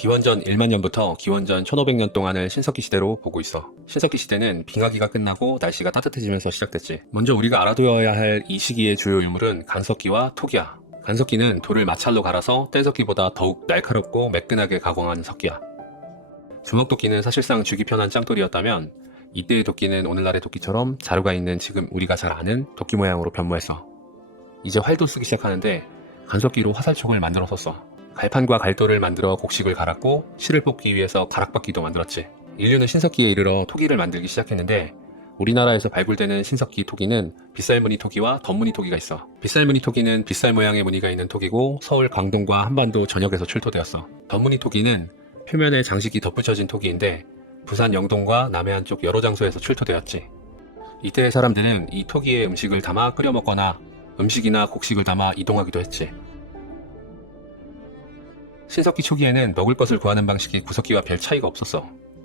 기원전 1만 년부터 기원전 1500년 동안을 신석기 시대로 보고 있어. 신석기 시대는 빙하기가 끝나고 날씨가 따뜻해지면서 시작됐지. 먼저 우리가 알아두어야 할 이 시기의 주요 유물은 간석기와 토기야. 간석기는 돌을 마찰로 갈아서 뗀석기보다 더욱 날카롭고 매끈하게 가공한 석기야. 주먹도끼는 사실상 주기 편한 짱돌이었다면 이때의 도끼는 오늘날의 도끼처럼 자루가 있는 지금 우리가 잘 아는 도끼 모양으로 변모했어. 이제 활도 쓰기 시작하는데 간석기로 화살촉을 만들어 썼어. 갈판과 갈도를 만들어 곡식을 갈았고 실을 뽑기 위해서 가락바퀴도 만들었지. 인류는 신석기에 이르러 토기를 만들기 시작했는데 우리나라에서 발굴되는 신석기 토기는 빗살무늬 토기와 덧무늬 토기가 있어. 빗살무늬 토기는 빗살 모양의 무늬가 있는 토기고 서울 광동과 한반도 전역에서 출토되었어. 덧무늬 토기는 표면에 장식이 덧붙여진 토기인데 부산 영동과 남해안 쪽 여러 장소에서 출토되었지. 이때의 사람들은 이 토기에 음식을 담아 끓여 먹거나 음식이나 곡식을 담아 이동하기도 했지. 신석기 초기에는 먹을 것을 구하는 방식이 구석기와 별 차이가 없었어.